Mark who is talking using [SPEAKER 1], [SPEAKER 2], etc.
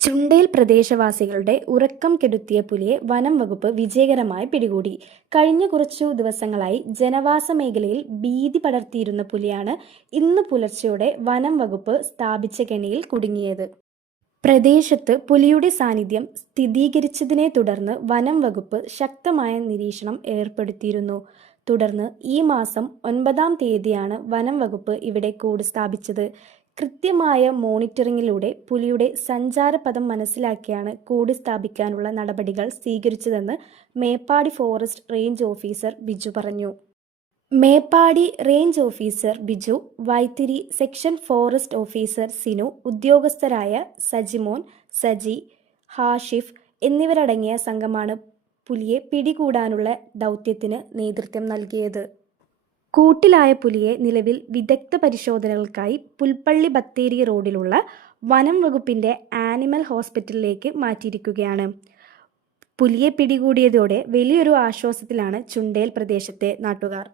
[SPEAKER 1] ചുണ്ടേൽ പ്രദേശവാസികളുടെ ഉറക്കം കെടുത്തിയ പുലിയെ വനം വകുപ്പ് വിജയകരമായി പിടികൂടി. കഴിഞ്ഞ കുറച്ചു ദിവസങ്ങളായി ജനവാസ മേഖലയിൽ ഭീതി പടർത്തിയിരുന്ന പുലിയാണ് ഇന്ന് പുലർച്ചെയോടെ വനം വകുപ്പ് സ്ഥാപിച്ച കെണിയിൽ കുടുങ്ങിയത്. പ്രദേശത്ത് പുലിയുടെ സാന്നിധ്യം സ്ഥിരീകരിച്ചതിനെ തുടർന്ന് വനം വകുപ്പ് ശക്തമായ നിരീക്ഷണം ഏർപ്പെടുത്തിയിരുന്നു. തുടർന്ന് ഈ മാസം ഒൻപതാം തീയതിയാണ് വനം വകുപ്പ് ഇവിടെ കൂട് സ്ഥാപിച്ചത്. കൃത്യമായ മോണിറ്ററിങ്ങിലൂടെ പുലിയുടെ സഞ്ചാരപഥം മനസ്സിലാക്കിയാണ് കൂട് സ്ഥാപിക്കാനുള്ള നടപടികൾ സ്വീകരിച്ചതെന്ന് Meppadi forest range officer Biju പറഞ്ഞു. Meppadi range officer Biju Vythiri section forest officer Sinu ഉദ്യോഗസ്ഥരായ Sajimon Saji Hashif എന്നിവരടങ്ങിയ സംഘമാണ് പുലിയെ പിടികൂടാനുള്ള ദൗത്യത്തിന് നേതൃത്വം നൽകിയത്. കൂട്ടിലായ പുലിയെ നിലവിൽ വിദഗ്ധ പരിശോധനകൾക്കായി പുൽപ്പള്ളി ബത്തേരി റോഡിലുള്ള വനം വകുപ്പിന്റെ ആനിമൽ ഹോസ്പിറ്റലിലേക്ക് മാറ്റിയിരിക്കുകയാണ്. പുലിയെ പിടികൂടിയതോടെ വലിയൊരു ആശ്വാസത്തിലാണ് ചുണ്ടേൽ പ്രദേശത്തെ നാട്ടുകാർ.